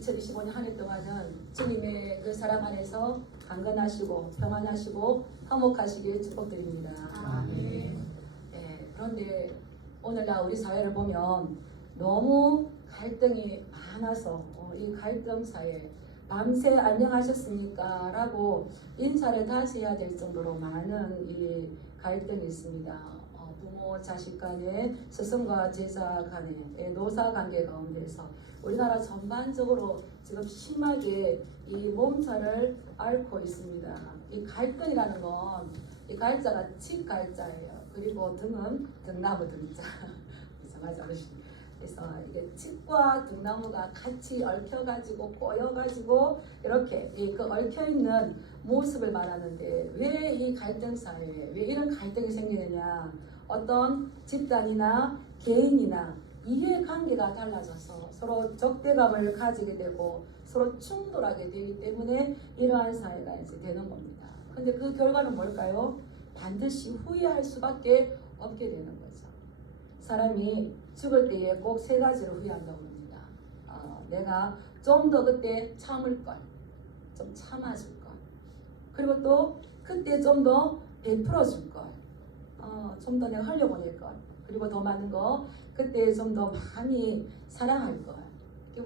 2025년 한 해 동안은 주님의 그 사랑 안에서 강건하시고 평안하시고 화목하시길 축복드립니다. 아멘. 그런데 오늘날 우리 사회를 보면 너무 갈등이 많아서 이 갈등 사이에 밤새 안녕하셨습니까? 라고 인사를 다시 해야 될 정도로 많은 이 갈등이 있습니다. 부모, 자식 간에, 스승과 제자 간에, 노사 관계 가운데서 우리나라 전반적으로 지금 심하게 이 몸살을 앓고 있습니다. 이 갈등이라는 건 이 갈자가 칡갈자예요. 그리고 등은 등나무 등자. 이상하지 않으십니까? 그래서 이게 칡과 등나무가 같이 얽혀가지고 꼬여가지고 이렇게 그 얽혀있는 모습을 말하는데 왜 이 갈등 사회에 왜 이런 갈등이 생기느냐? 어떤 집단이나 개인이나 이해관계가 달라져서 서로 적대감을 가지게 되고 서로 충돌하게 되기 때문에 이러한 사회가 이제 되는 겁니다. 근데 그 결과는 뭘까요? 반드시 후회할 수밖에 없게 되는 거죠. 사람이 죽을 때에 꼭 세 가지로 후회한다고 합니다. 내가 좀 더 그때 참을 걸, 좀 참아줄 걸, 그리고 또 그때 좀 더 베풀어 줄 걸, 좀 더 내가 흘려보낼 것, 그리고 더 많은 거 그때 좀 더 많이 사랑할 것.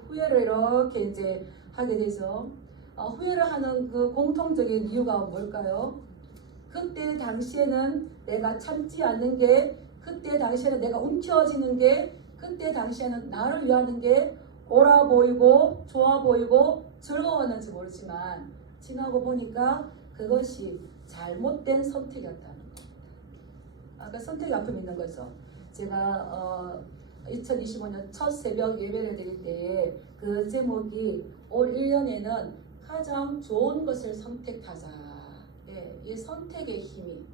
후회를 이렇게 이제 하게 되죠. 후회를 하는 그 공통적인 이유가 뭘까요? 그때 당시에는 내가 참지 않는 게, 그때 당시에는 내가 움켜쥐는 게, 그때 당시에는 나를 위하는 게 옳아 보이고 좋아 보이고 즐거웠는지 모르지만 지나고 보니까 그것이 잘못된 선택이었다는 겁니다. 아까 선택의 아픔이 있는 거죠. 제가 2025년 첫 새벽 예배를 드릴 때에 그 제목이 올 1년에는 가장 좋은 것을 선택하자. 이 선택의 힘이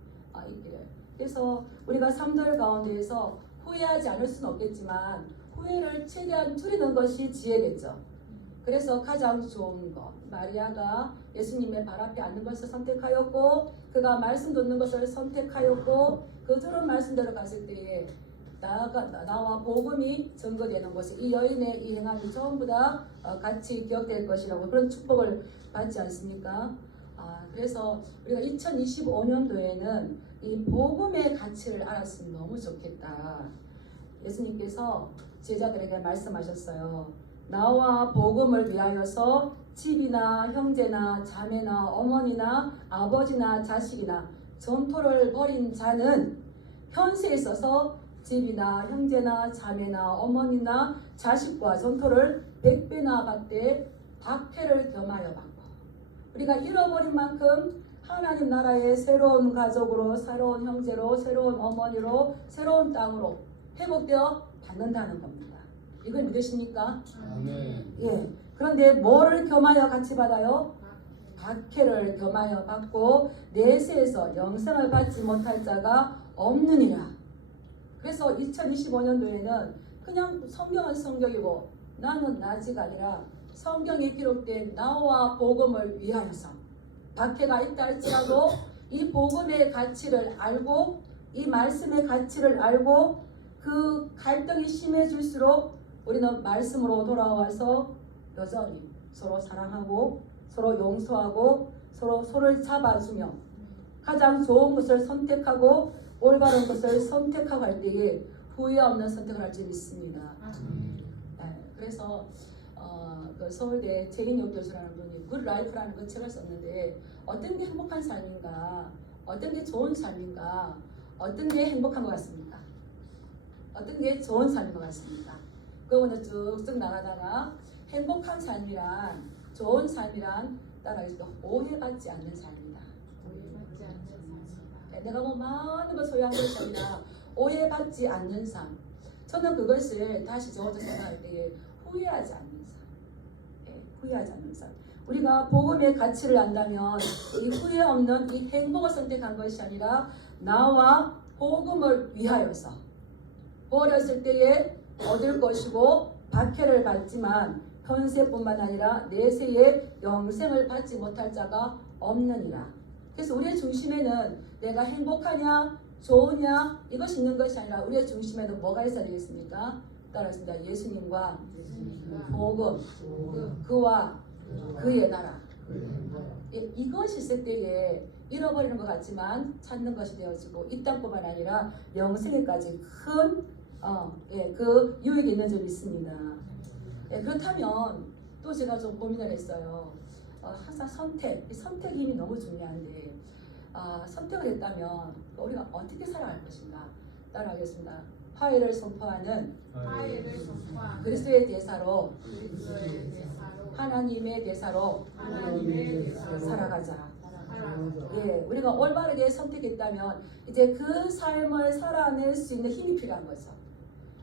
있기를. 그래서 우리가 삶들 가운데에서 후회하지 않을 수는 없겠지만 후회를 최대한 줄이는 것이 지혜겠죠. 그래서 가장 좋은 것, 마리아가 예수님의 발 앞에 앉는 것을 선택하였고 그가 말씀 듣는 것을 선택하였고 그 들은 말씀대로 갔을 때에 나와 복음이 증거되는 것이 이 여인의 이 행함이 전부 다 같이 기억될 것이라고 그런 축복을 받지 않습니까? 그래서 우리가 2025년도에는 이 복음의 가치를 알았으면 너무 좋겠다. 예수님께서 제자들에게 말씀하셨어요. 나와 복음을 위하여서 집이나 형제나 자매나 어머니나 아버지나 자식이나 전토를 벌인 자는 현세에 있어서 집이나 형제나 자매나 어머니나 자식과 전토를 100배나 받되 박해를 겸하여 받고 우리가 잃어버린 만큼 하나님 나라의 새로운 가족으로 새로운 형제로 새로운 어머니로 새로운 땅으로 회복되어 받는다는 겁니다. 이걸 믿으십니까? 아멘. 예. 그런데 뭐를 겸하여 같이 받아요? 박해를 겸하여 받고 내세에서 영생을 받지 못할 자가 없느니라. 그래서 2025년도에는 그냥 성경은 성경이고 나는 나지가 아니라 성경에 기록된 나와 복음을 위하여서 박해가 있다 할지라도 이 복음의 가치를 알고 이 말씀의 가치를 알고 그 갈등이 심해질수록 우리는 말씀으로 돌아와서 여전히 서로 사랑하고 서로 용서하고 서로를 잡아주며 가장 좋은 것을 선택하고 올바른 것을 선택하고 할 때에 후회 없는 선택을 할 줄 믿습니다. 그래서 그 서울대 최인혁 교수라는 분이 굿 라이프라는 그 책을 썼는데 어떤 게 행복한 삶인가, 어떤 게 좋은 삶인가, 어떤 게 행복한 것 같습니까? 어떤 게 좋은 삶인 것 같습니까? 그거는 쭉쭉 나가다가 행복한 삶이란 좋은 삶이란 따라서 오해받지 않는 삶이다. 오해받지 않는 삶. 내가 뭐 많은 걸 소유한 것이 아니라 오해받지 않는 삶. 저는 그것을 다시 저어서 생각할 때에 후회하지 않는 삶. 후회하지 않는 삶. 우리가 복음의 가치를 안다면 이 후회 없는 이 행복을 선택한 것이 아니라 나와 복음을 위하여서 어렸을 때에 얻을 것이고 박해를 받지만 현세뿐만 아니라 내세에 영생을 받지 못할 자가 없느니라. 그래서 우리의 중심에는 내가 행복하냐 좋으냐 이것이 있는 것이 아니라 우리의 중심에는 뭐가 있어야 되겠습니까? 따라했습니다. 예수님과 예수님과 복음, 복음, 그와 그의 나라. 그의 이것이 있을 때에 잃어버리는 것 같지만 찾는 것이 되어지고 이 땅뿐만 아니라 영생에까지 큰 그 유익이 있는 점이 있습니다. 그렇다면 또 제가 좀 고민을 했어요. 항상 이 선택 힘이 너무 중요한데 선택을 했다면 우리가 어떻게 살아갈 것인가 따라하겠습니다. 화해를 선포하는 화해를 선포하는 그리스도의 대사로 그리스도의 대사로 하나님의 대사로 하나님의 대사로 살아가자. 살아가자. 예, 우리가 올바르게 선택했다면 이제 그 삶을 살아낼 수 있는 힘이 필요한 거죠.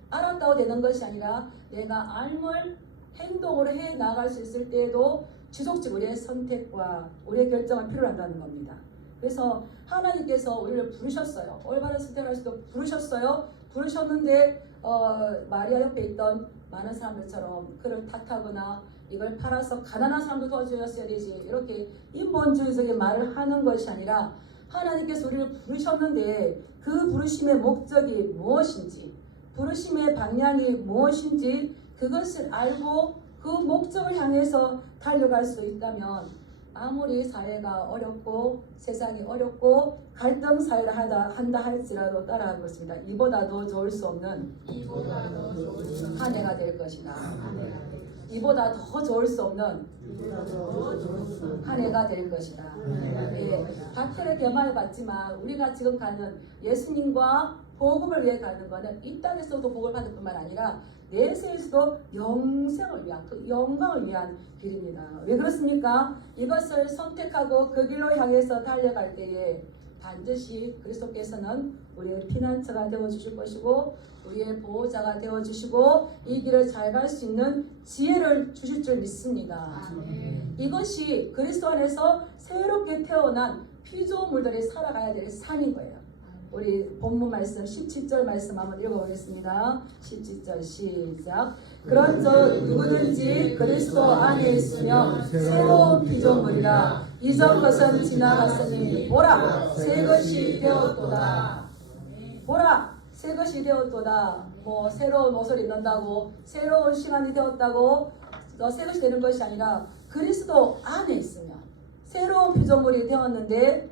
알았다고 되는 것이 아니라 내가 알물 행동으로 해 나갈 수 있을 때에도 지속적으로 우리의 선택과 우리의 결정을 필요로 한다는 겁니다. 그래서 하나님께서 우리를 부르셨어요. 올바른 선택을 할 수도 부르셨어요. 부르셨는데 마리아 옆에 있던 많은 사람들처럼 그를 탓하거나 이걸 팔아서 가난한 사람도 도와주셨어야 되지 이렇게 인본주의적인 말을 하는 것이 아니라 하나님께서 우리를 부르셨는데 그 부르심의 목적이 무엇인지 부르심의 방향이 무엇인지 그것을 알고 그 목적을 향해서 달려갈 수 있다면 아무리 사회가 어렵고 세상이 어렵고 갈등 사회를 한다 할지라도 따라하고 있습니다. 이보다 더 좋을 수 없는 이보다 더 좋을 수 없는 한 해가 될 것이다. 한 해가 될 이보다 더 좋을 수 없는 이보다 더 좋을 수 없는 한 해가 될 것이다. 한 해가 될 예, 것이다. 박해를 겸하여 받지만 우리가 지금 가는 예수님과 복음을 위해 가는 것은 이 땅에서도 복을 받을 뿐만 아니라 내세에서도 영생을 위한 그 영광을 위한 길입니다. 왜 그렇습니까? 이것을 선택하고 그 길로 향해서 달려갈 때에 반드시 그리스도께서는 우리의 피난처가 되어주실 것이고 우리의 보호자가 되어주시고 이 길을 잘 갈 수 있는 지혜를 주실 줄 믿습니다. 아멘. 이것이 그리스도 안에서 새롭게 태어난 피조물들이 살아가야 될 산인 거예요. 우리 본문 말씀 17절 말씀 한번 읽어보겠습니다. 17절 시작. 그런즉 누구든지 그리스도 안에 있으면 새로운 피조물이라 이전 것은 지나갔으니 보라 새 것이 되었도다. 보라 새 것이 되었도다. 뭐 새로운 옷을 입는다고 새로운 시간이 되었다고 새 것이 되는 것이 아니라 그리스도 안에 있으면 새로운 피조물이 되었는데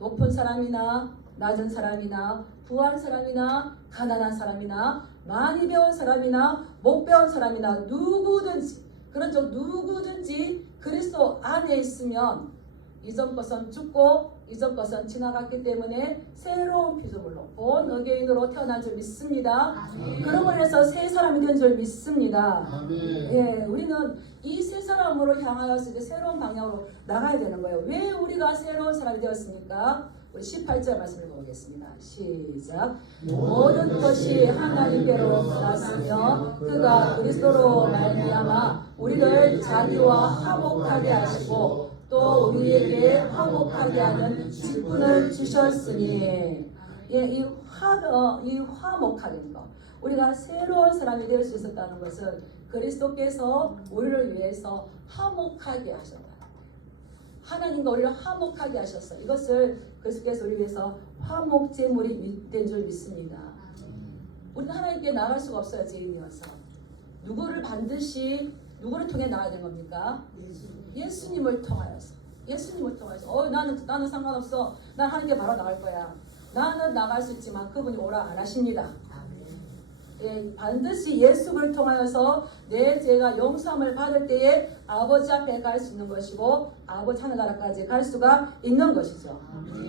높은 사람이나 낮은 사람이나 부한 사람이나 가난한 사람이나 많이 배운 사람이나 못 배운 사람이나 누구든지 그런즉 누구든지 그리스도 안에 있으면 이전 것은 죽고 이전 것은 지나갔기 때문에 새로운 피조물로 본 의개인으로 태어난 줄 믿습니다. 아멘. 그러고 인해서 새 사람이 된 줄 믿습니다. 아멘. 예, 우리는 이 새 사람으로 향하여서 이제 새로운 방향으로 나가야 되는 거예요. 왜 우리가 새로운 사람이 되었습니까? 우리 18절 말씀 읽어보겠습니다. 시작. 모든 것이 하나님께로 났으며 그가 그리스도로 말미암아 우리를 자기와 화목하게 하시고 또 우리에게 화목하게 하는 직분을 주셨으니 이 화목하는 것 우리가 새로운 사람이 될 수 있었다는 것은 그리스도께서 우리를 위해서 화목하게 하셨다. 하나님과 우리를 화목하게 하셨어. 이것을 그리스도께서 우리 위해서 화목 제물이 된 줄 믿습니다. 우리는 하나님께 나갈 수가 없어요. 죄인이어서. 누구를 통해 나가야 되는 겁니까? 예수님을 통하여서. 예수님을 통해서. 나는 상관없어. 난 하나님께 바로 나갈 거야. 나는 나갈 수 있지만 그분이 오라 안 하십니다. 예, 반드시 예수를 통하여서 내 죄가 용서함을 받을 때에 아버지 앞에 갈 수 있는 것이고 아버지 하늘나라까지 갈 수가 있는 것이죠.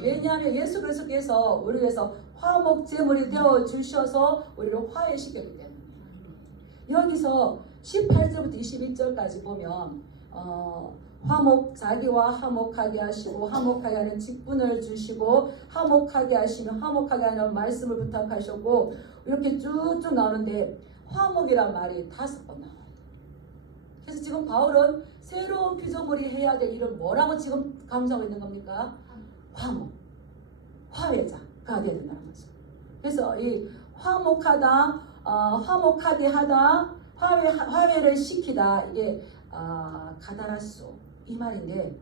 왜냐하면 예수 그리스도께서 우리 위해서 화목 제물이 되어 주셔서 우리를 화해시켰기 때문에. 여기서 18절부터 21절까지 보면 자기와 화목하게 하시고 화목하게 하는 직분을 주시고 화목하게 하시면 화목하게 하는 말씀을 부탁하셨고 이렇게 쭉쭉 나오는데 화목이란 말이 5번 나와요. 그래서 지금 바울은 새로운 피조물이 해야 될 일은 뭐라고 지금 강조하고 있는 겁니까? 화목, 화해자가 되어야 된다는 거죠. 그래서 이 화목하다, 화목하게 하다, 화해를 시키다 이게 가다라수 이 말인데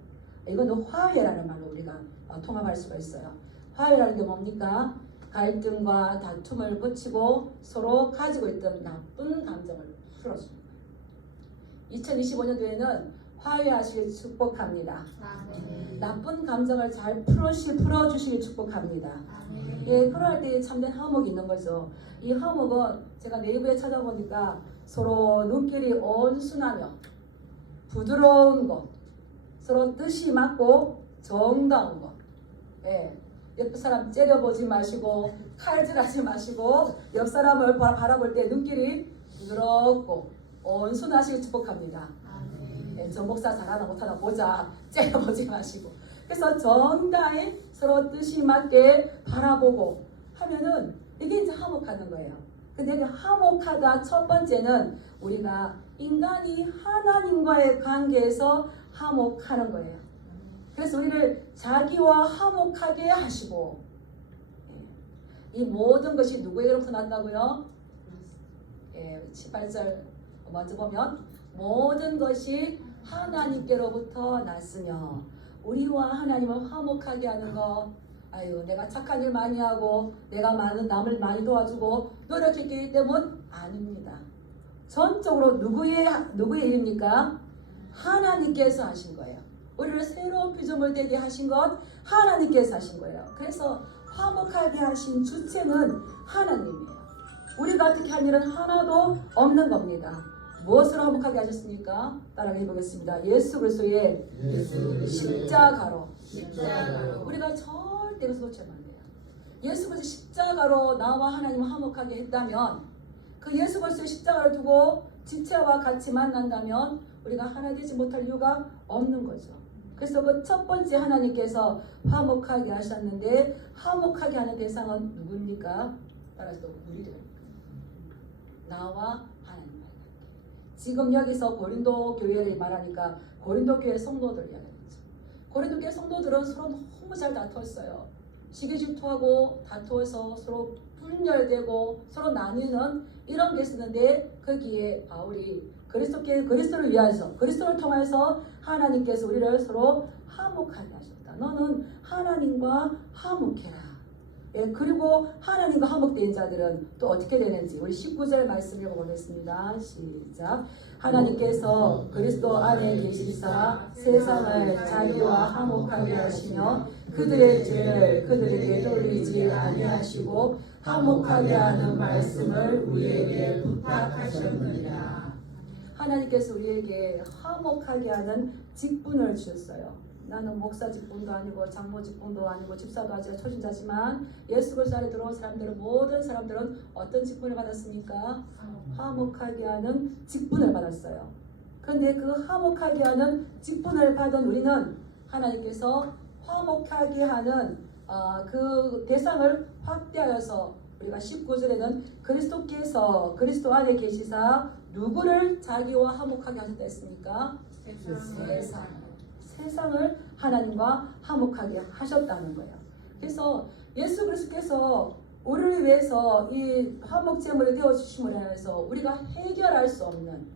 이거는 화해라는 말로 우리가 통합할 수가 있어요. 화해라는 게 뭡니까? 갈등과 다툼을 고치고 서로 가지고 있던 나쁜 감정을 풀어줍니다. 2025년도에는 화해하시길 축복합니다. 나쁜 감정을 잘 풀어주시길 축복합니다. 예, 그럴 때 참된 화목이 있는 거죠. 이 화목은 제가 네이버에 찾아보니까 서로 눈길이 온순하며 부드러운 것, 서로 뜻이 맞고 정다운 것. 예, 옆 사람 째려보지 마시고 칼질하지 마시고 옆 사람을 바라볼 때 눈길이 부드럽고 온순하시길 축복합니다. 예, 저 목사 잘하나 못하나 보자. 째려보지 마시고. 그래서 정다히 서로 뜻이 맞게 바라보고 하면은 이게 이제 화목하는 거예요. 근데 그 화목하다 첫 번째는 우리가 인간이 하나님과의 관계에서 화목하는 거예요. 그래서 우리를 자기와 화목하게 하시고, 이 모든 것이 누구에게로부터 났다고요? 18절 먼저 보면 모든 것이 하나님께로부터 났으며 우리와 하나님을 화목하게 하는 것. 아유, 내가 착한 일 많이 하고 내가 많은 남을 많이 도와주고 노력했기 때문 아닙니다. 전적으로 누구의 일입니까? 하나님께서 하신 거예요. 우리를 새로운 피조물 되게 하신 것 하나님께서 하신 거예요. 그래서 화목하게 하신 주체는 하나님이에요. 우리가 어떻게 할 일은 하나도 없는 겁니다. 무엇으로 화목하게 하셨습니까? 따라해 보겠습니다. 예수 그리스도의 십자가로. 우리가 절대로 놓치면 안 돼요. 예수 그리스도 십자가로 나와 하나님을 화목하게 했다면 그 예수 그리스도의 십자가를 두고 지체와 같이 만난다면 우리가 하나 되지 못할 이유가 없는 거죠. 그래서 그 첫 번째 하나님께서 화목하게 하셨는데 화목하게 하는 대상은 누굽니까? 따라서 우리를. 나와 하나님. 지금 여기서 고린도 교회를 말하니까 고린도 교회 성도들 이야기하죠. 고린도 교회 성도들은 서로 너무 잘 다투었어요. 시기 질투하고 다투어서 서로 분열되고 서로 나뉘는 이런 게 있었는데 거기에 바울이 그리스도를 위하여서 그리스도를 통해서 하나님께서 우리를 서로 화목하게 하셨다. 너는 하나님과 화목해라. 예, 그리고 하나님과 화목된 자들은 또 어떻게 되는지 우리 19절 말씀 읽어보겠습니다. 시작. 하나님께서 그리스도 안에 계시사 세상을 자기와 화목하게 하시며 그들의 죄를 그들에게 돌리지 아니하시고 화목하게 하는 말씀을 우리에게 부탁하셨느니라. 하나님께서 우리에게 화목하게 하는 직분을 주셨어요. 나는 목사 직분도 아니고 장모 직분도 아니고 집사도 아니고 초신자지만 예수 그리스도 안에 들어온 사람들은 모든 사람들은 어떤 직분을 받았습니까? 화목하게 하는 직분을 받았어요. 그런데 그 화목하게 하는 직분을 받은 우리는 하나님께서 화목하게 하는 그 대상을 확대하여서 우리가 19절에는 그리스도께서 그리스도 안에 계시사 누구를 자기와 화목하게 하셨다 했습니까? 세상을 하나님과 화목하게 하셨다는 거예요. 그래서 예수 그리스도께서 우리를 위해서 이 화목 제물이 되어 주심을 해서 우리가 해결할 수 없는,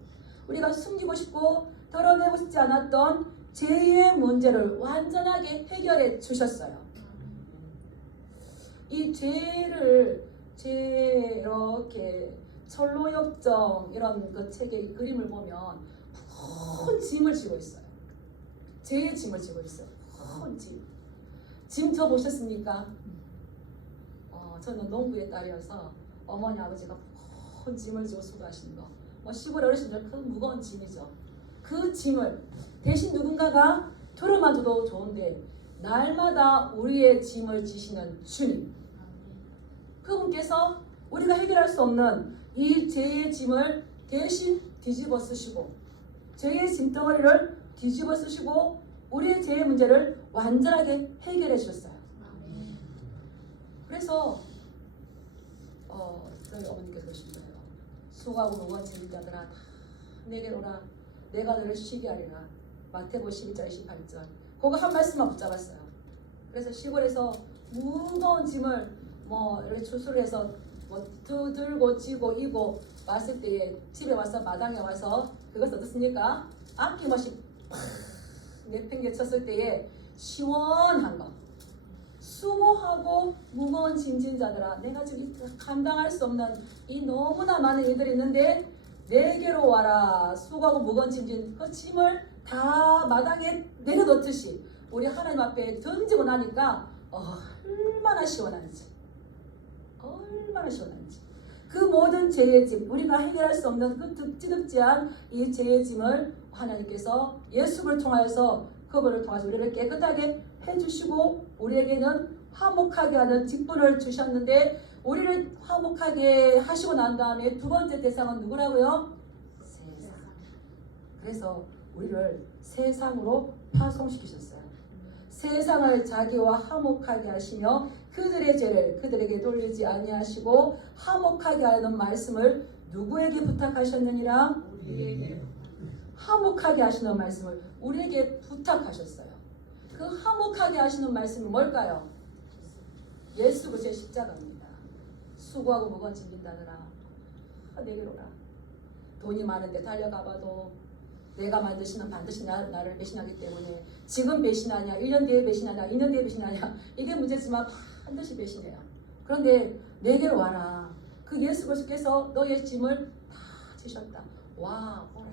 우리가 숨기고 싶고 덜어내고 싶지 않았던 죄의 문제를 완전하게 해결해 주셨어요. 이 죄를 이렇게 철로역정 이런 그 책의 그림을 보면 큰 짐을 지고 있어요. 죄의 짐을 지고 있어요. 큰 짐. 짐 져 보셨습니까? 저는 농부의 딸이어서 어머니 아버지가 큰 짐을 지고 수고하시는 거. 시골 어르신들 큰 무거운 짐이죠. 그 짐을 대신 누군가가 들어만 줘도 좋은데 날마다 우리의 짐을 지시는 주님. 그분께서 우리가 해결할 수 없는 이 죄의 짐을 대신 뒤집어 쓰시고 죄의 짐덩어리를 뒤집어 쓰시고 우리의 죄의 문제를 완전하게 해결해 주셨어요. 그래서 저희 어머니께서 그러신 거예요. 수고하고 무거운 짐을 자들아 다 내게로 오라. 내가 너를 쉬게 하리라. 마태복음 12절 28절 그거 한 말씀만 붙잡았어요. 그래서 시골에서 무거운 짐을 이렇게 추수해서 들고 지고 이고 왔을 때에 집에 와서 마당에 와서 그것을 어떻습니까? 아낌없이 팍 내팽개쳤을 때에 시원한 거, 수고하고 무거운 짐진 자들아, 내가 지금 감당할 수 없는 이 너무나 많은 일들이 있는데 내게로 와라. 수고하고 무거운 짐진 그 짐을 다 마당에 내려놓듯이 우리 하나님 앞에 던지고 나니까 얼마나 시원한지, 얼마나 시원한지. 그 모든 죄의 짐, 우리가 해결할 수 없는 그 득지득지한 이 죄의 짐을 하나님께서 예수를 통하여서, 그분을 통해서 우리를 깨끗하게 해주시고 우리에게는 화목하게 하는 직분을 주셨는데, 우리를 화목하게 하시고 난 다음에 두 번째 대상은 누구라고요? 세상. 그래서 우리를 세상으로 파송시키셨어요. 세상을 자기와 화목하게 하시며 그들의 죄를 그들에게 돌리지 아니하시고 화목하게 하는 말씀을 누구에게 부탁하셨느니라? 우리에게 화목하게 하시는 말씀을 우리에게 부탁하셨어요. 그 화목하게 하시는 말씀이 뭘까요? 예수 그리스도의 십자가입니다. 수고하고 무거운 짐진 자들아, 내게로 오라. 돈이 많은데 달려가봐도 내가 만드시는 반드시 나를 배신하기 때문에 지금 배신하냐, 1년 뒤에 배신하냐, 2년 뒤에 배신하냐, 이게 문제지만 반드시 배신해요. 그런데 내게로 와라. 그 예수 그리스도께서 너의 짐을 다 지셨다. 와, 오라.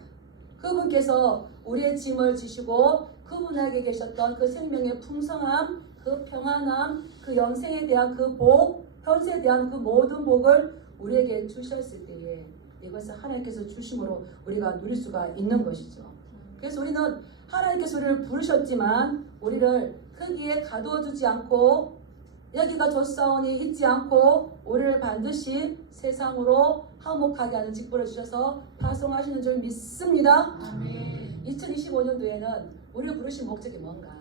그분께서 우리의 짐을 지시고 그분에게 계셨던 그 생명의 풍성함, 그 평안함, 그 영생에 대한 그 복, 현세에 대한 그 모든 복을 우리에게 주셨을 때에 이것을 하나님께서 주심으로 우리가 누릴 수가 있는 것이죠. 그래서 우리는 하나님께서 우리를 부르셨지만 우리를 거기에 가두어두지 않고 여기가 좋사오니 잊지 않고 우리를 반드시 세상으로 화목하게 하는 직분을 주셔서 파송하시는 줄 믿습니다. 아멘. 2025년도에는 우리를 부르신 목적이 뭔가?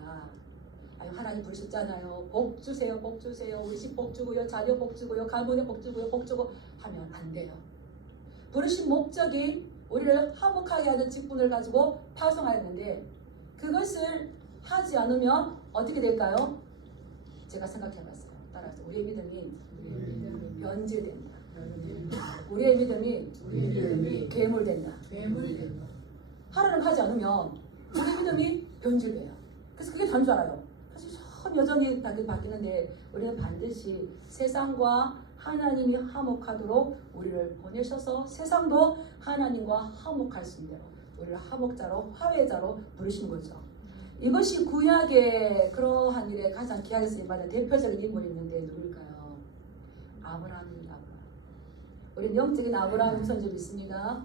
하나님 부르셨잖아요. 복 주세요, 복 주세요. 우리 집 복 주고요, 자녀 복 주고요, 가문에 복 주고요, 복 주고 하면 안 돼요. 부르신 목적이 우리를 화목하게 하는 직분을 가지고 파송하였는데 그것을 하지 않으면 어떻게 될까요? 제가 생각해봤어요. 따라서 우리의 믿음이 변질된다. 우리의 믿음이 괴물된다. 하나님 하지 않으면 우리의 믿음이 변질돼요. 그래서 그게 다인 줄 알아요. 그래서 참 여정이 바뀌는데 우리는 반드시 세상과 하나님이 화목하도록 우리를 보내셔서 세상도 하나님과 화목할 수 있도록 우리를 화목자로, 화해자로 부르신 거죠. 이것이 구약의 그러한 일에 가장 귀하게 쓰임받은 대표적인 인물이 있는데 누굴까요? 아브라함입니다. 우리는 영적인 아브라함 우선적 있습니다.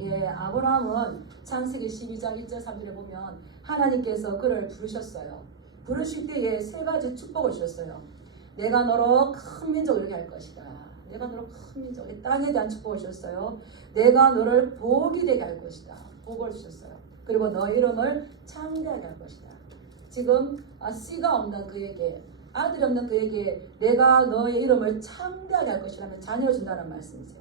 예, 아브라함은 창세기 12장 1절 3절에 보면 하나님께서 그를 부르셨어요. 부르실 때에 세 가지 축복을 주셨어요. 내가 너로 큰 민족을 이루게 할 것이다. 내가 너로 큰 민족, 땅에 대한 축복을 주셨어요. 내가 너를 복이 되게 할 것이다. 복을 주셨어요. 그리고 너 이름을 창대하게 할 것이다. 지금 씨가 없는 그에게, 아들이 없는 그에게 내가 너의 이름을 창대하게 할 것이라면 자녀를 준다는 말씀이세요.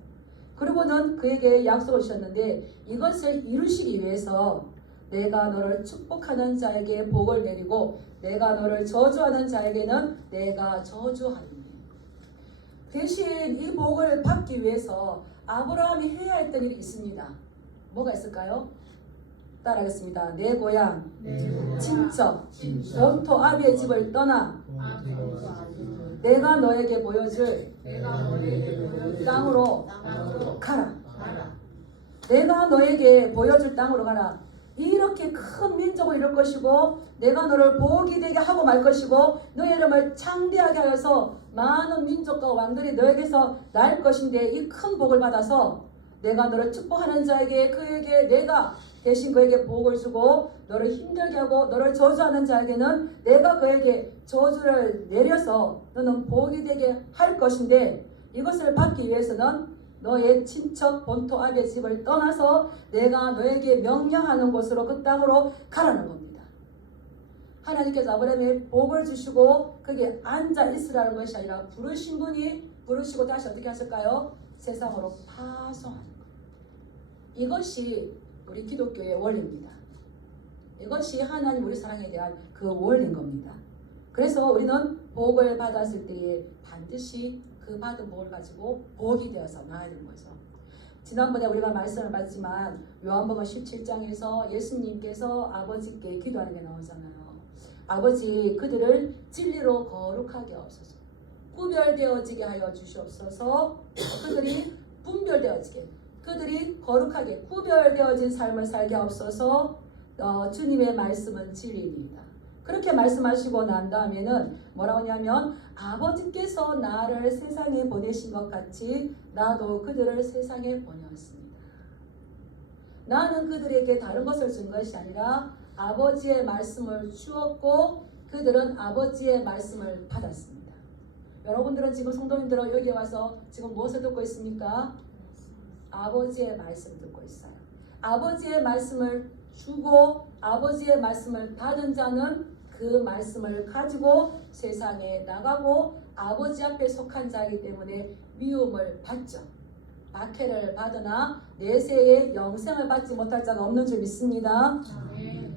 그리고는 그에게 약속을 주셨는데 이것을 이루시기 위해서 내가 너를 축복하는 자에게 복을 내리고 내가 너를 저주하는 자에게는 내가 저주하리니. 대신 이 복을 받기 위해서 아브라함이 해야 했던 일이 있습니다. 뭐가 있을까요? 따라하겠습니다. 내 고향, 친척, 본토 아비의 집을 떠나 내가 너에게 보여줄 땅으로 가라. 내가 너에게 보여줄 땅으로 가라. 이렇게 큰 민족을 이룰 것이고 내가 너를 복이 되게 하고 말 것이고 너의 이름을 창대하게 하여서 많은 민족과 왕들이 너에게서 날 것인데 이 큰 복을 받아서 내가 너를 축복하는 자에게 그에게 내가 대신 그에게 복을 주고 너를 힘들게 하고 너를 저주하는 자에게는 내가 그에게 저주를 내려서 너는 복이 되게 할 것인데 이것을 받기 위해서는 너의 친척 본토 아비의 집을 떠나서 내가 너에게 명령하는 곳으로 그 땅으로 가라는 겁니다. 하나님께서 아브라함에 복을 주시고 거기에 앉아 있으라는 것이 아니라 부르신 분이 부르시고 다시 어떻게 하실까요? 세상으로 파송하는 것. 이것이 우리 기독교의 원리입니다. 이것이 하나님 우리 사랑에 대한 그 원리인 겁니다. 그래서 우리는 복을 받았을 때에 반드시 그 받은 복을 가지고 복이 되어서 나아야 되는 거죠. 지난번에 우리가 말씀을 봤지만 요한복음 17장에서 예수님께서 아버지께 기도하는 게 나오잖아요. 아버지 그들을 진리로 거룩하게 하옵소서. 구별되어지게 하여 주시옵소서. 그들이 분별되어지게, 그들이 거룩하게 구별되어진 삶을 살게 하옵소서. 주님의 말씀은 진리입니다. 그렇게 말씀하시고 난 다음에는 뭐라고 하냐면 아버지께서 나를 세상에 보내신 것 같이 나도 그들을 세상에 보내었습니다. 나는 그들에게 다른 것을 준 것이 아니라 아버지의 말씀을 주었고 그들은 아버지의 말씀을 받았습니다. 여러분들은 지금 성도님들은 여기 와서 지금 무엇을 듣고 있습니까? 아버지의 말씀을 듣고 있어요. 아버지의 말씀을 주고 아버지의 말씀을 받은 자는 그 말씀을 가지고 세상에 나가고 아버지 앞에 속한 자이기 때문에 미움을 받죠. 박해를 받으나 내세에 영생을 받지 못할 자가 없는 줄 믿습니다.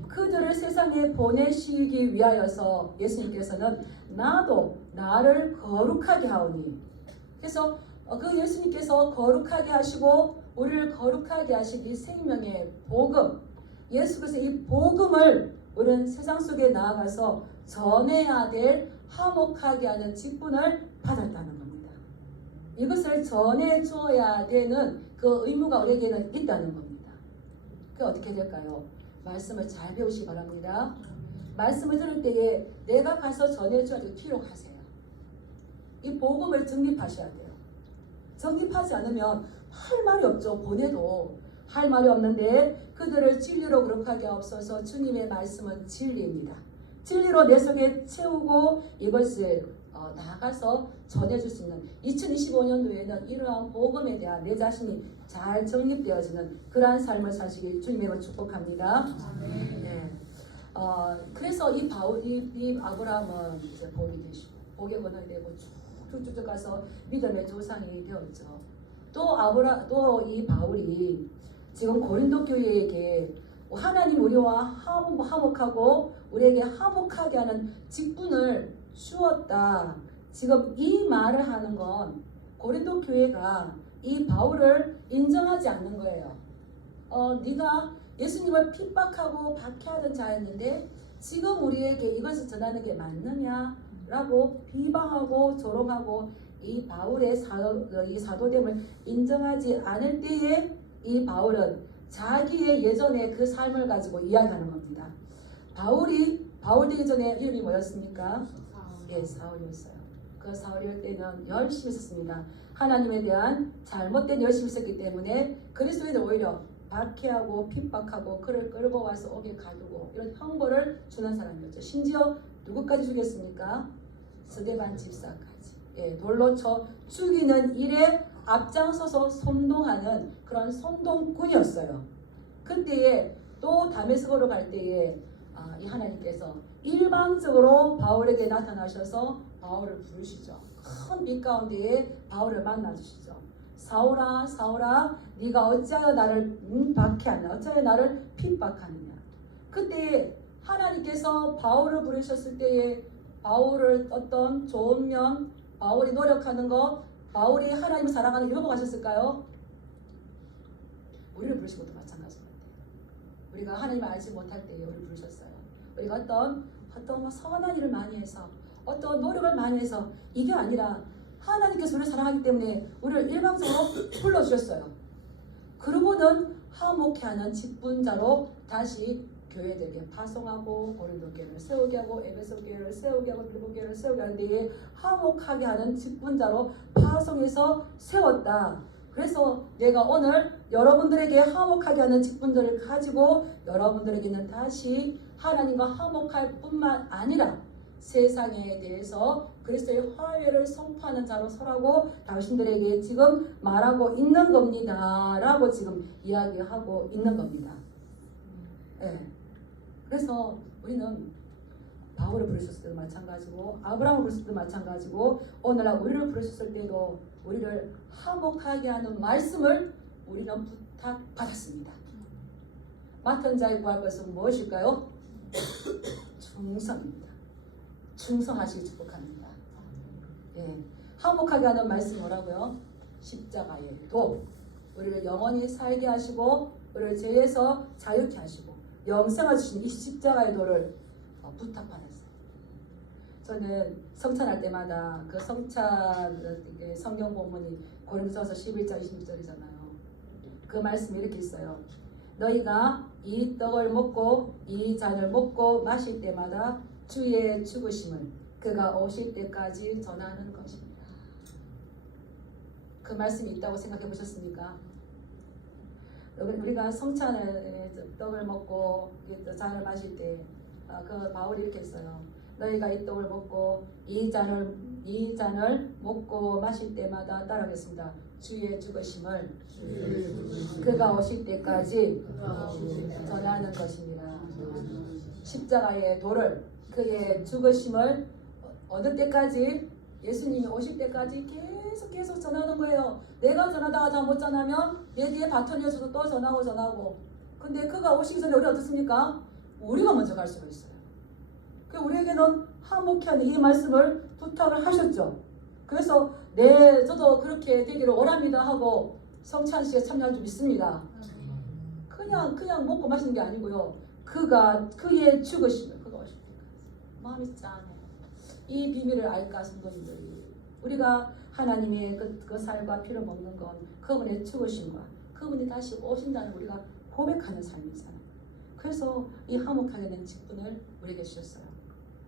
그들을 세상에 보내시기 위하여서 예수님께서는 나도 나를 거룩하게 하오니, 그래서 그 예수님께서 거룩하게 하시고 우리를 거룩하게 하신 이 생명의 복음, 예수께서 이 복음을 우리는 세상 속에 나아가서 전해야 될 화목하게 하는 직분을 받았다는 겁니다. 이것을 전해 주어야 되는 그 의무가 우리에게는 있다는 겁니다. 그게 어떻게 될까요? 말씀을 잘 배우시기 바랍니다. 말씀을 들을 때에 내가 가서 전해 줘야 될 기록하세요. 이 복음을 정립하셔야 돼요. 정립하지 않으면 할 말이 없죠. 보내도 할 말이 없는데 그들을 진리로 거룩하게 하옵소서. 주님의 말씀은 진리입니다. 진리로 내 속에 채우고 이것을 나가서 전해줄 수 있는 2025년도에는 이러한 복음에 대한 내 자신이 잘 정립되어지는 그러한 삶을 사시길 주님의 이름으로 축복합니다. 네. 그래서 이 아브라함은 이제 복이 되시고 복의 권한이 되고 쭉쭉쭉 가서 믿음의 조상이 되었죠. 또 이 바울이 지금 고린도 교회에게 하나님 우리와 화목하고 우리에게 화목하게 하는 직분을 주었다. 지금 이 말을 하는 건 고린도 교회가 이 바울을 인정하지 않는 거예요. 네가 예수님을 픽박하고 박해하던 자였는데 지금 우리에게 이것을 전하는 게 맞느냐? 라고 비방하고 조롱하고 이 바울의 사도됨을 인정하지 않을 때에 이 바울은 자기의 예전의 그 삶을 가지고 이야기하는 겁니다. 바울 되기 전에 이름이 뭐였습니까? 예, 사울이었어요. 그 사울일 때는 열심히 썼습니다. 하나님에 대한 잘못된 열심히 썼기 때문에 그리스도인들 오히려 박해하고 핍박하고 그를 끌고 와서 옥에 가두고 이런 형벌을 주는 사람이었죠. 심지어 누구까지 죽였습니까? 스데반 집사까지. 예, 돌로 쳐 죽이는 일에 앞장서서 선동하는 그런 선동꾼이었어요. 그때에 또 다메섹으로 갈 때에 이 하나님께서 일방적으로 바울에게 나타나셔서 바울을 부르시죠. 큰 빛 가운데에 바울을 만나주시죠. 사울아 사울아 네가 어찌하여 나를 박해하느냐, 어찌하여 나를 핍박하느냐. 그때 하나님께서 바울을 부르셨을 때에 바울을 어떤 좋은 면, 바울이 노력하는 것, 바울이 하나님을 사랑하는 이런 거 가셨을까요? 우리를 부르신 것도 마찬가지 같아요. 우리가 하나님을 알지 못할 때에 우리를 부르셨어요. 우리가 어떤 선한 일을 많이 해서 어떤 노력을 많이 해서 이게 아니라 하나님께서 우리를 사랑하기 때문에 우리를 일방적으로 불러주셨어요. 그러고는 화목케 하는 직분자로 다시 교회들에게 파송하고 고린도 교회를 세우게 하고 에베소 교회를 세우게 하고 빌보 교회를 세우게 하는 데에 화목하게 하는 직분자로 파송해서 세웠다. 그래서 내가 오늘 여러분들에게 화목하게 하는 직분들을 가지고 여러분들에게는 다시 하나님과 화목할 뿐만 아니라 세상에 대해서 그리스도의 화해를 선포하는 자로 서라고 당신들에게 지금 말하고 있는 겁니다 라고 지금 이야기하고 있는 겁니다. 네. 그래서 우리는 바울을 부르셨을 때도 마찬가지고 아브라함을 부르셨을 때도 마찬가지고 오늘날 우리를 부르셨을 때도 우리를 화목하게 하는 말씀을 우리는 부탁받았습니다. 맡은 자의 구할 것은 무엇일까요? 충성입니다. 충성하시기 축복합니다. 예. 화목하게 하는 말씀 뭐라고요? 십자가의 도. 우리를 영원히 살게 하시고 우리를 죄에서 자유케 하시고 영생을 주신 이 십자가의 도를 부탁받았어요. 저는 성찬할 때마다 그 성찬 성경 본문이 고린도서 11장 26절이잖아요. 그 말씀이 이렇게 있어요. 너희가 이 떡을 먹고 이 잔을 먹고 마실 때마다 주의 죽으심을 그가 오실 때까지 전하는 것입니다. 그 말씀이 있다고 생각해 보셨습니까? 우리가 성찬에 떡을 먹고 잔을 마실 때 그 바울이 이렇게 했어요. 너희가 이 떡을 먹고 이 잔을 먹고 마실 때마다 따라하겠습니다. 주의 죽으심을 그가 오실 때까지 전하는 것입니다. 십자가의 도를 그의 죽으심을 어느 때까지? 예수님이 오실 때까지 계속 전하는 거예요. 내가 전하다가 잘 못 전하면 내 뒤에 바토니어서도 또 전하고 근데 그가 오시기 전에 우리 어떻습니까? 우리가 먼저 갈 수가 있어요. 우리에게는 화목히 하는 이 말씀을 부탁을 하셨죠. 그래서 저도 그렇게 되기를 원합니다 하고 성찬식에 참여할 줄 믿습니다. 그냥 먹고 마시는 게 아니고요. 그의 죽으심을 그가 오실 때까지. 마음이 짠해요. 이 비밀을 알까 성도님들이. 우리가 하나님의 그 살과 피를 먹는 건 그분의 죽으심과 그분이 다시 오신다는 우리가 고백하는 삶이잖아요. 그래서 이 화목하게 된 직분을 우리에게 주셨어요.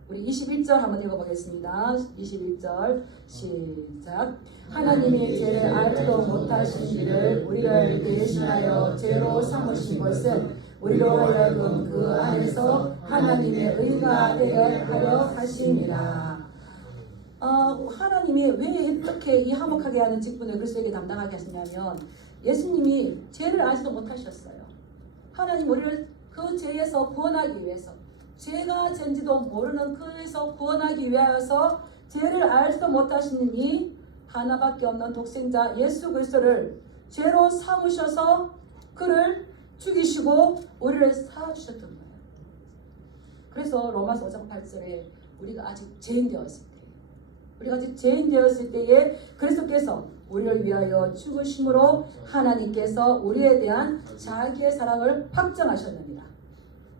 우리 21절 한번 읽어보겠습니다. 21절 시작. 하나님이 죄를 알지도 못하신 이를 우리를 대신하여 죄로 삼으신 것은 우리로 하여금 그 안에서 하나님의 의가 되게 하려 하심이라. 하나님이 왜 이렇게 이 화목하게 하는 직분을 그리스도에게 담당하게 하시냐면 예수님이 죄를 알지도 못하셨어요. 하나님 우리를 그 죄에서 구원하기 위해서 죄가 죄인지도 모르는 그에서 구원하기 위하여서 죄를 알지도 못하시는 이 하나밖에 없는 독생자 예수 그리스도를 죄로 삼으셔서 그를 죽이시고 우리를 사주셨던 거예요. 그래서 로마서 5장 8절에 우리가 아직 죄인 되었을 때에 그리스도께서 우리를 위하여 죽으심으로 하나님께서 우리에 대한 자기의 사랑을 확정하셨느니라.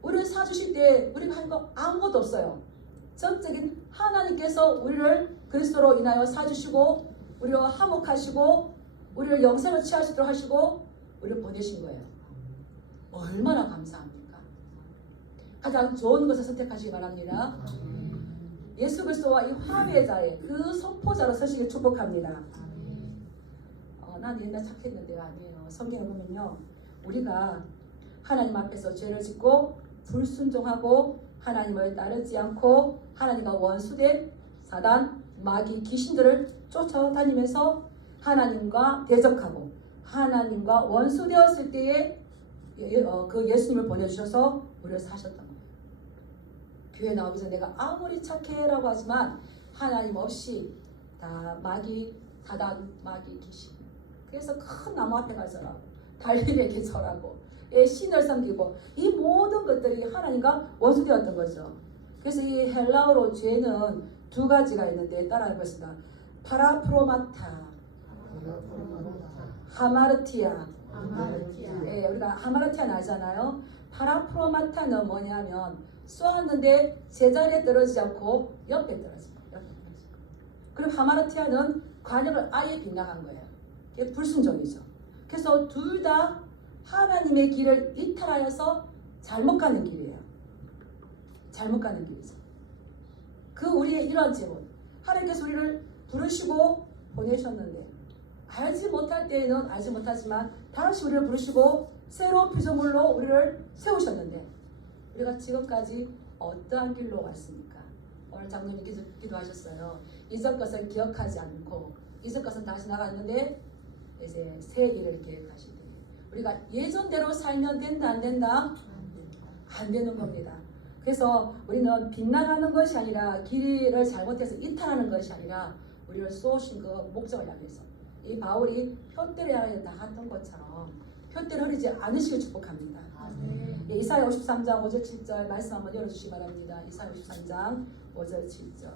우리를 사주실 때 우리가 한 거 아무것도 없어요. 전적인 하나님께서 우리를 그리스도로 인하여 사주시고 우리와 화목하시고 우리를 영생을 취할 수 있도록 하시고 우리를 보내신 거예요. 얼마나 감사합니까? 가장 좋은 것을 선택하시기 바랍니다. 예수 그리스도와 이 화해자의 그 선포자로 서시길 축복합니다. 난 옛날 착했는데 아니에요. 성경에 보면요, 우리가 하나님 앞에서 죄를 짓고 불순종하고 하나님을 따르지 않고 하나님과 원수된 사단, 마귀, 귀신들을 쫓아다니면서 하나님과 대적하고 하나님과 원수되었을 때에 그 예수님을 보내주셔서 우리를 사셨던 거예요. 교회 나오기 전에 내가 아무리 착해라고 하지만 하나님 없이 다 마귀, 사단, 마귀, 귀신. 그래서 큰 나무 앞에 가서라고 달림에게 절하고 신을 섬기고 이 모든 것들이 하나님과 원수되었던 거죠. 그래서 이 헬라어로 죄는 두 가지가 있는데 따라해 보겠습니다. 파라프로마타, 하마르티아. 예, 우리가 하마르티아는 알잖아요. 파라프로마타는 뭐냐면 쏘았는데 제자리에 떨어지지 않고 옆에 떨어집니다. 그리고 하마르티아는 관역을 아예 빗나간 거예요. 이게 불순종이죠. 그래서 둘 다 하나님의 길을 이탈하여서 잘못 가는 길이에요. 잘못 가는 길이죠. 그 우리의 이러한 제목, 하나님께서 우리를 부르시고 보내셨는데 알지 못할 때에는 알지 못하지만 다시 우리를 부르시고 새로운 피조물로 우리를 세우셨는데 우리가 지금까지 어떠한 길로 왔습니까? 오늘 장로님 기도하셨어요. 이전 것을 기억하지 않고 이전 것은 다시 나갔는데 이제 새 일을 계획하시되 우리가 예전대로 살면 된다 안 된다? 안 되는 겁니다. 그래서 우리는 빗나가는 것이 아니라 길을 잘못해서 이탈하는 것이 아니라 우리를 쏘신 그 목적을 향해서 이 바울이 표대를 향해 나갔던 것처럼 표대를 흐리지 않으시길 축복합니다. 예, 이사야 53장 5절 7절 말씀 한번 열어주시기 바랍니다. 이사야 53장 5절 7절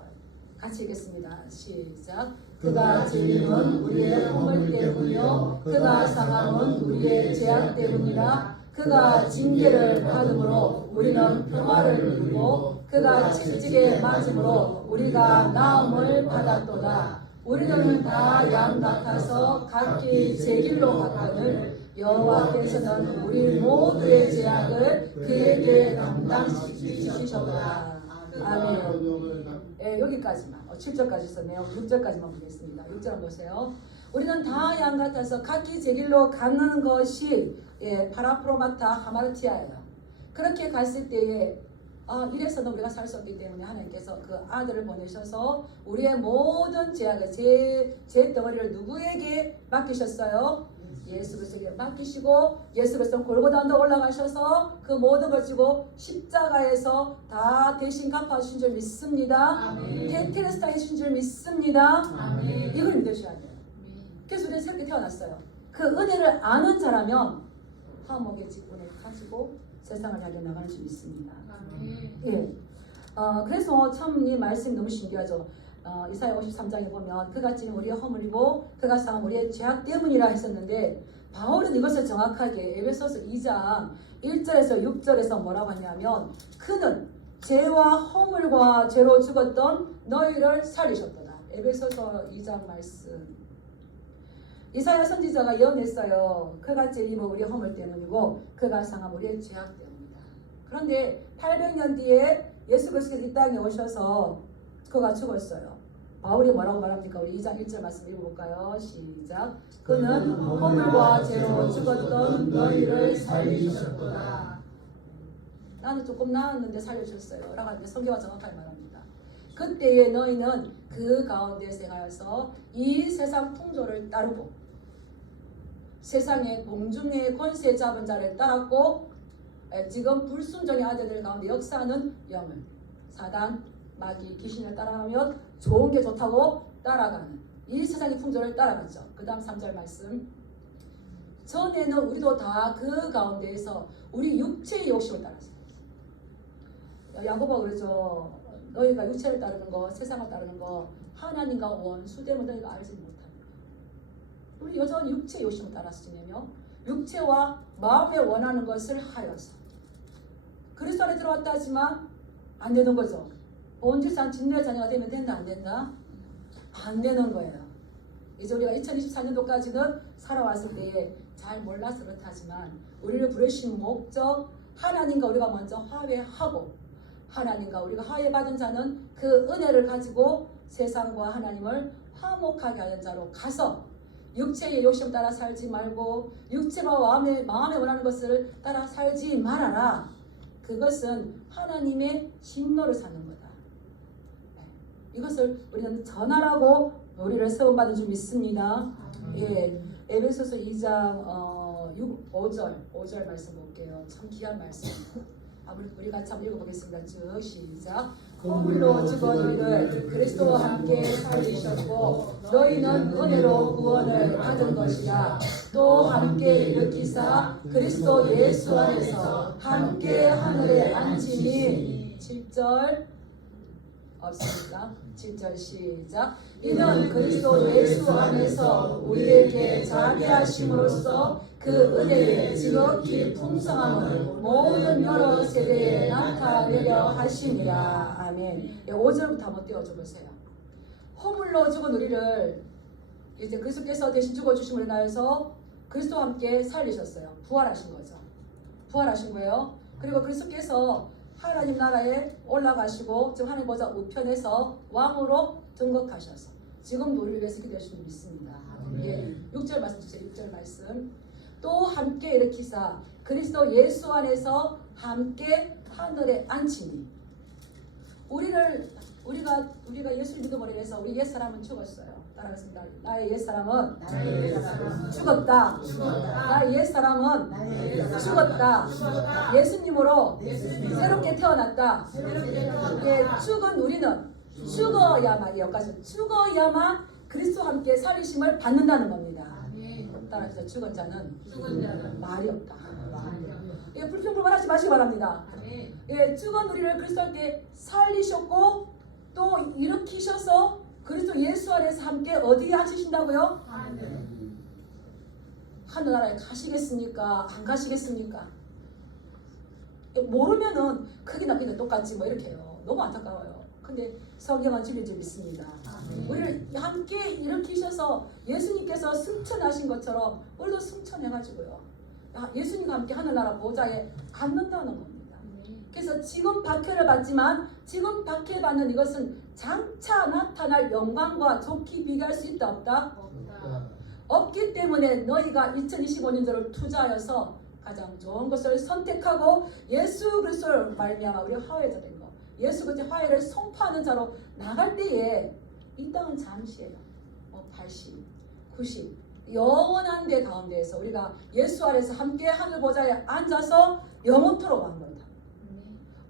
같이 읽겠습니다. 시작. 그가 질림은 우리의 허물 때문이요 그가 상함은 우리의 죄악 때문이라. 그가 징계를 받음으로 우리는 평화를 누리고 그가 채찍에 맞음으로 우리가 나음을 받았도다. 우리는 다 양 같아서 각기 제 길로 갔거늘 여호와께서는 우리 모두의 죄악을 그에게 담당시키셨다. 아멘. 예, 여기까지만 7절까지 있었네요. 6절까지만 보겠습니다. 6절 한번 보세요. 우리는 다 양 같아서 각기 제 길로 가는 것이 파라프로마타 하마르티아예요. 그렇게 갔을 때에 이래서는 우리가 살 수 없기 때문에 하나님께서 그 아들을 보내셔서 우리의 모든 죄악을 제 덩어리를 누구에게 맡기셨어요? 예수 그리스도에게 맡기시고 예수 그리스도 골고다 언덕 올라가셔서 그 모든 걸 지고 십자가에서 다 대신 갚아주신 줄 믿습니다. 테텔레스타 해주신 줄 믿습니다. 이걸 믿으셔야 돼요. 그래서 우리는 새롭게 태어났어요. 그 은혜를 아는 자라면 화목의 직분을 가지고 세상을 달려 나가는 줄 믿습니다. 예. 그래서 참 이 말씀이 너무 신기하죠. 이사야 53장에 보면 그가 찌는 우리의 허물이고 그가 상한 우리의 죄악 때문이라 했었는데 바울은 이것을 정확하게 에베소서 2장 1절에서 6절에서 뭐라고 하냐면 그는 죄와 허물과 죄로 죽었던 너희를 살리셨도다. 에베소서 2장 말씀. 이사야 선지자가 예언했어요. 그가 찔림은 우리 허물 때문이고 그가 상한 우리의 죄악 때문이다. 그런데 800년 뒤에 예수 그리스도께서 이 땅에 오셔서 그가 죽었어요. 바울이 뭐라고 말합니까? 우리 2장 1절 말씀 읽어볼까요? 시작. 그는 허물과 죄로 죽었던 너희를 살리셨도다. 나는 조금 나았는데 살려주셨어요 라고 하는데 성경과 정확하게 말합니다. 그때에 너희는 그 가운데 생하여서 이 세상 풍조를 따르고 세상의 공중의 권세 잡은 자를 따랐고 지금 불순종의 아들들 가운데 역사하는 영을 사단, 마귀, 귀신을 따라가면 좋은 게 좋다고 따라가는 이 세상의 풍조를 따라갔죠. 그 다음 3절 말씀. 전에는 우리도 다 그 가운데에서 우리 육체의 욕심을 따랐어요. 야고보가 그러죠. 너희가 육체를 따르는 거, 세상을 따르는 거 하나님과 원수됨을 너희가 알지 못합니다. 우리 여전히 육체의 욕심을 따랐으며 육체와 마음에 원하는 것을 하여서 그리스도 안에 들어왔다 하지만 안 되는 거죠. 본질상 진노의 자녀가 되면 된다 안 된다? 안 되는 거예요. 이제 우리가 2024년도까지는 살아왔을 때에 잘 몰라서 그렇다지만 우리를 부르신 목적 하나님과 우리가 먼저 화해하고 하나님과 우리가 화해받은 자는 그 은혜를 가지고 세상과 하나님을 화목하게 하는 자로 가서 육체의 욕심 따라 살지 말고 육체와 마음에 원하는 것을 따라 살지 말아라. 그것은 하나님의 진노를 사는 거다. 이것을 우리는 전하라고 우리를 세움받은 줄 믿습니다. 예, 에베소서 2장 5절 말씀 볼게요. 참 귀한 말씀입니다. 우리 같이 한번 읽어보겠습니다. 쭉 시작. 허물로 죽은 우리를 그리스도와 함께 살리셨고 너희는 은혜로 구원을 받은 것이라. 또 함께 일으키사 그리스도 예수 안에서 함께 하늘에 앉히니. 7절 없습니까? 7절 시작. 이는 그리스도 예수 안에서 우리에게 자기 하심으로써 그 은혜의 지극히 풍성함을 모든 여러 세대에 나타내려 하심이라. 아멘. 5절부터 한번 띄워줘 보세요. 허물로 죽은 우리를 이제 그리스도께서 대신 죽어주심을 인하여서 그리스도와 함께 살리셨어요. 부활하신 거죠. 부활하신 거예요. 그리고 그리스도께서 하나님 나라에 올라가시고 지금 하나님 보좌 우편에서 왕으로 등극하셔서 지금도 우리를 위해서 기도하시는 믿습니다. 예, 6절 말씀 주세요. 6절 말씀. 또 함께 일으키사 그리스도 예수 안에서 함께 하늘에 앉히니. 우리가 예수를 믿어버리고 해서 우리 옛사람은 죽었어요. 따라하겠습니다. 나의 옛사람은 죽었다. 나의 옛사람은 죽었다. 예수님으로 새롭게 태어났다. 죽은 우리는 죽어야만 여기까지 죽어야만 그리스도와 함께 살리심을 받는다는 겁니다. 따라서 죽은 자는 말이 없다. 예, 불평불만하지 마시기 바랍니다. 예, 죽은 우리를 그리스도와 함께 살리셨고 또 일으키셔서 그리스도 예수 안에서 함께 어디에 앉히신다고요? 하늘나라에 가시겠습니까? 안 가시겠습니까? 모르면은 크기나 크기나 똑같지 뭐 이렇게 해요. 너무 안타까워요. 근데 성경은 진리인 줄 믿습니다. 우리를 함께 일으키셔서 예수님께서 승천하신 것처럼 우리도 승천해가지고요. 예수님과 함께 하늘나라 보좌에 앉는다는 겁니다. 그래서 지금 박해를 받지만 지금 박해받는 이것은 장차 나타날 영광과 좋게 비교할 수 있다 없다? 없기 때문에 너희가 2025년도를 투자하여서 가장 좋은 것을 선택하고 예수 그리스도를 말미암아 우리 화해자 된 거, 예수 그리스도의 화해를 선포하는 자로 나갈 때에 이 땅은 잠시예요. 80, 90 영원한 데 가운데에서 우리가 예수 아래서 함께 하늘 보좌에 앉아서 영원토록 왕노다.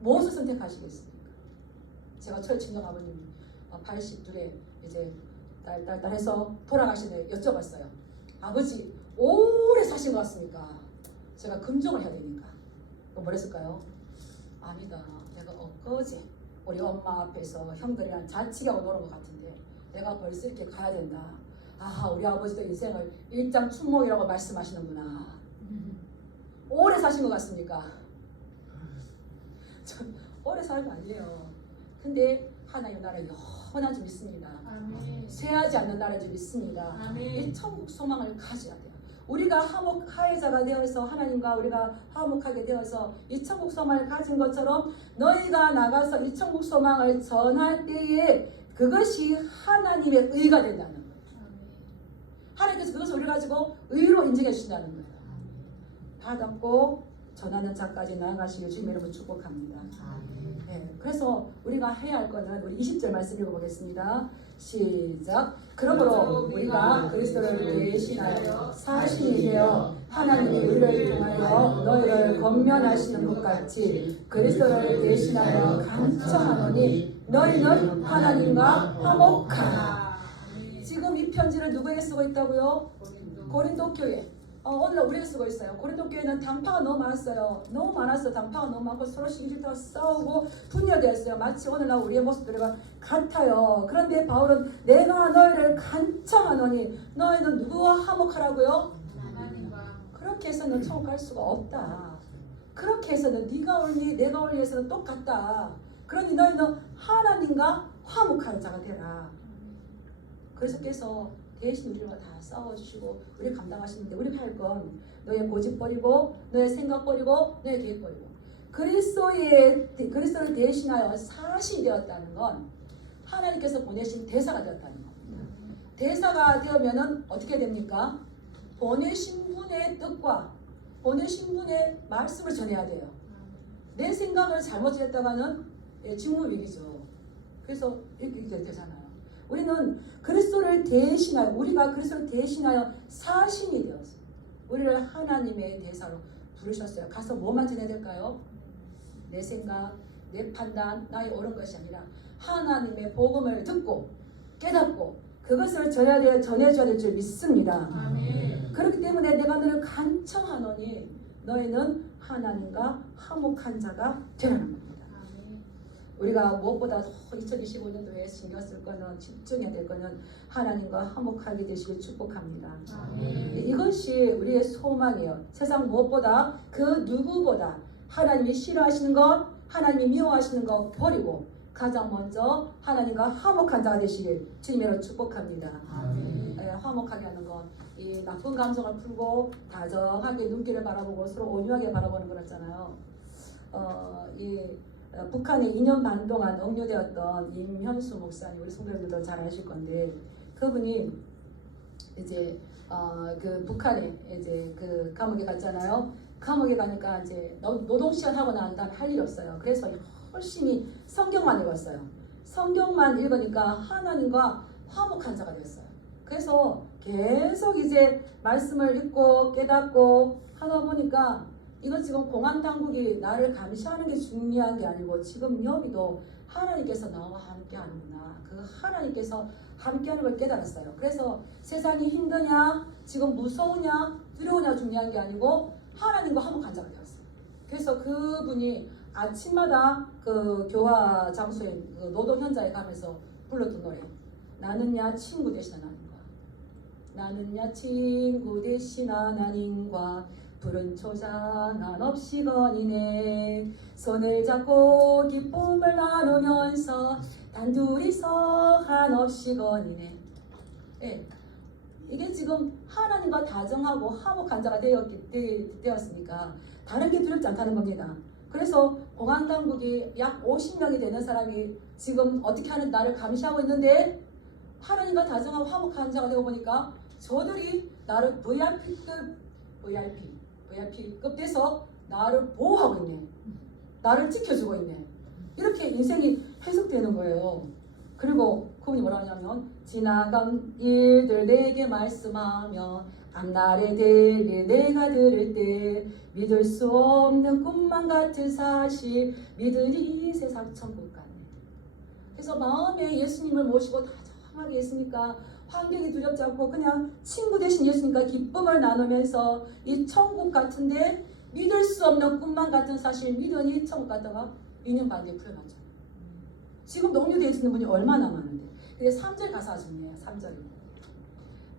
무엇을 선택하시겠습니까? 제가 저희 친정 아버님 82에 이제 딸해서 돌아가시네 여쭤봤어요. 아버지 오래 사신 것 같습니까? 제가 금종을 해야 되니까. 뭐랬을까요? 아니다. 내가 엊그제 우리 엄마 앞에서 형들이랑 자치하고 노는 것 같은데 내가 벌써 이렇게 가야 된다. 아, 우리 아버지도 인생을 일장춘몽이라고 말씀하시는구나. 오래 사신 것 같습니까? 전 오래 사는 거 아니에요. 근데 하나님 나라를 영원한 줄 믿습니다. 쇠하지 않는 나라인 줄 믿습니다. 이 천국 소망을 가져야 돼요. 우리가 화해자가 되어서 하나님과 우리가 화목하게 되어서 이 천국 소망을 가진 것처럼 너희가 나가서 이 천국 소망을 전할 때에 그것이 하나님의 의가 된다는 거예요. 하나님께서 그것을 우리 가지고 의로 인정해 주신다는 거예요. 받았고 전하는 자까지 나아가시길 주님 이름으로 축복합니다. 네, 그래서 우리가 해야 할 것은 우리 20절 말씀 읽어보겠습니다. 시작. 그러므로 우리가 그리스도를 대신하여 사신이 되어 하나님의 의를 통하여 너희를 권면하시는 것 같이 그리스도를 대신하여 간청하노니 너희는 하나님과 화목하라. 지금 이 편지를 누구에게 쓰고 있다고요? 고린도 교회. 오늘 우리가 쓰고 있어요. 고린도 교회는 당파가 너무 많았어요. 너무 많았어. 당파가 너무 많고 서로 시기질투하고 싸우고 분열되었어요. 마치 오늘날 우리의 모습들과 같아요. 그런데 바울은 내가 너희를 간청하노니 너희는 누구와 화목하라고요? 하나님과. 그렇게 해서는 천국 갈 수가 없다. 그렇게 해서는 네가 올리 내가 올리에서는 똑같다. 그러니 너희는 하나님과 화목하는 자가 되라. 그래서 께서 대신 우리와 다 싸워주시고 우리 감당하시는데 우리가 할 건 너의 고집 버리고 너의 생각 버리고 너의 계획 버리고 그리스도를 대신하여 사신이 되었다는 건 하나님께서 보내신 대사가 되었다는 겁니다. 대사가 되면은 어떻게 됩니까? 보내신 분의 뜻과 보내신 분의 말씀을 전해야 돼요. 내 생각을 잘못 전했다가는 직무위기죠. 그래서 이렇게 되잖아요. 우리는 그리스도를 대신하여 우리가 그리스도를 대신하여 사신이 되었어요. 우리를 하나님의 대사로 부르셨어요. 가서 뭐만 전해야 될까요? 내 생각, 내 판단, 나의 옳은 것이 아니라 하나님의 복음을 듣고 깨닫고 그것을 전해줘야 될 줄 믿습니다. 아멘. 그렇기 때문에 내가 너를 간청하노니 너희는 하나님과 화목한 자가 되라는 겁니다. 우리가 무엇보다 2025년도에 신경 쓸 거는 집중해야 될 거는 하나님과 화목하게 되시길 축복합니다. 이것이 우리의 소망이에요. 세상 무엇보다 그 누구보다 하나님이 싫어하시는 것, 하나님이 미워하시는 것 버리고 가장 먼저 하나님과 화목한 자가 되시길 주님으로 축복합니다. 화목하게 하는 것, 이 나쁜 감정을 풀고 다정하게 눈길을 바라보고 서로 온유하게 바라보는 거였잖아요. 북한에 2년 반 동안 억류되었던 임현수 목사님, 우리 성도들도 잘 아실 건데 그분이 이제 그 북한에 이제 그 감옥에 갔잖아요. 감옥에 가니까 이제 노동 시간 하고 난 다음에 할 일이 없어요. 그래서 열심히 성경만 읽었어요. 성경만 읽으니까 하나님과 화목한 자가 됐어요. 그래서 계속 이제 말씀을 읽고 깨닫고 하다 보니까 이건 지금 공안 당국이 나를 감시하는 게 중요한 게 아니고 지금 여기도 하나님께서 나와 함께 하는구나. 그 하나님께서 함께 하는 걸 깨달았어요. 그래서 세상이 힘드냐, 지금 무서우냐, 두려우냐 중요한 게 아니고 하나님과 화목한 자가 되었어요. 그래서 그분이 아침마다 그 교화 장소에 그 노동 현장에 가면서 불렀던 노래. 나는야 친구 대신 하나님과. 나는야 친구 대신 하나님과 푸른 초장 한없이 거니네. 손을 잡고 기쁨을 나누면서 단둘이서 한없이 거니네. 예, 이게 지금 하나님과 다정하고 화목한 자가 되었으니까 다른 게 두렵지 않다는 겁니다. 그래서 공안당국이 약 50명이 되는 사람이 지금 어떻게 하는 나를 감시하고 있는데 하나님과 다정하고 화목한 자가 되고 보니까 저들이 나를 VIP급 돼서 나를 보호하고 있네. 나를 지켜주고 있네. 이렇게 인생이 해석되는 거예요. 그리고 그분이 뭐라 하냐면 지나간 일들 내게 말씀하며 앞날에 될 일 내가 들을 때 믿을 수 없는 꿈만 같은 사실 믿으니 세상 천국 같네. 그래서 마음에 예수님을 모시고 다정하게 있으니까 환경이 두렵지 않고 그냥 친구 대신 예수님과 기쁨을 나누면서 이 천국 같은데 믿을 수 없는 꿈만 같은 사실 믿으니 천국 갔다가 2년 반 뒤에 풀려났죠. 지금 농류되어 있는 분이 얼마나 많은데. 근데 3절 가사 중이에요. 3절입니다.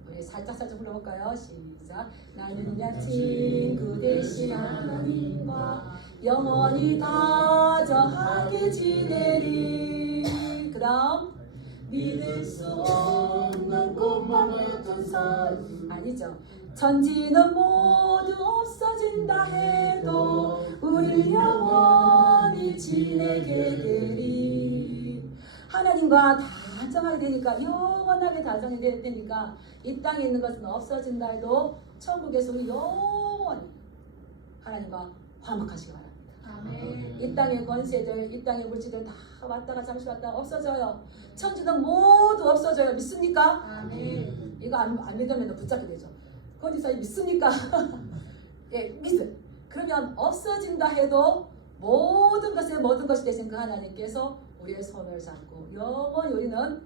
우리 살짝 불러볼까요? 시작. 나는 친구 대신 하나님과 영원히 다정하게 지내리. 그 다음 믿을 수 없는 꿈만 같은 사실 아니죠. 천지는 모두 없어진다 해도 우리 영원히 지내게 되리. 하나님과 다정하게 되니까 영원하게 다정이 되니까 이 땅에 있는 것은 없어진다 해도 천국에서 우리 영원히 하나님과 화목하시기 바랍니다. 아멘. 이 땅의 권세들, 이 땅의 물질들 다 왔다가 잠시 왔다가 없어져요. 천지는 모두 없어져요. 믿습니까? 아멘. 이거 안 믿으면 붙잡게 되죠. 거기서 믿습니까? 예, 믿음. 그러면 없어진다 해도 모든 것이 되신 그 하나님께서 우리의 손을 잡고 영원히 우리는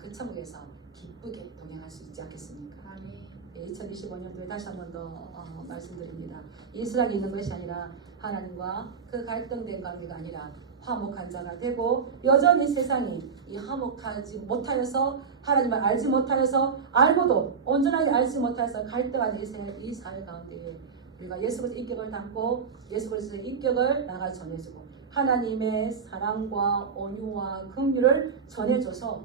그 천국에서 기쁘게 동행할 수 있지 않겠습니까? 아멘. 2025년도에 다시 한 번 더 말씀드립니다. 이스라엘이 있는 것이 아니라 하나님과 그 갈등된 관계가 아니라 화목한 자가 되고 여전히 세상이 이 화목하지 못하여서 하나님을 알지 못하여서 알고도 온전하게 알지 못하여서 갈등하는 이 사회 가운데에 우리가 예수 그리스도의 인격을 담고 예수 그리스도의 인격을 나가 전해주고 하나님의 사랑과 온유와 긍휼을 전해줘서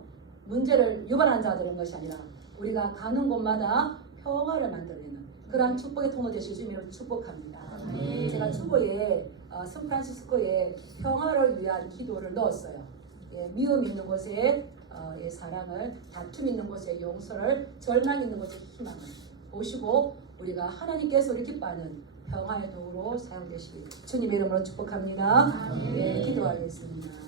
문제를 유발한 자가 되는 것이 아니라 우리가 가는 곳마다 평화를 만들어내는 그러한 축복의 통로 되실 주님을 축복합니다. 아멘. 제가 주보에 샌프란시스코에 평화를 위한 기도를 넣었어요. 예, 미움 있는 곳에 사랑을, 다툼 있는 곳에 용서를, 절망 있는 곳에 희망을 보시고 우리가 하나님께서 우리 기뻐하는 평화의 도구로 사용되시길 주님의 이름으로 축복합니다. 아멘. 예, 기도하겠습니다.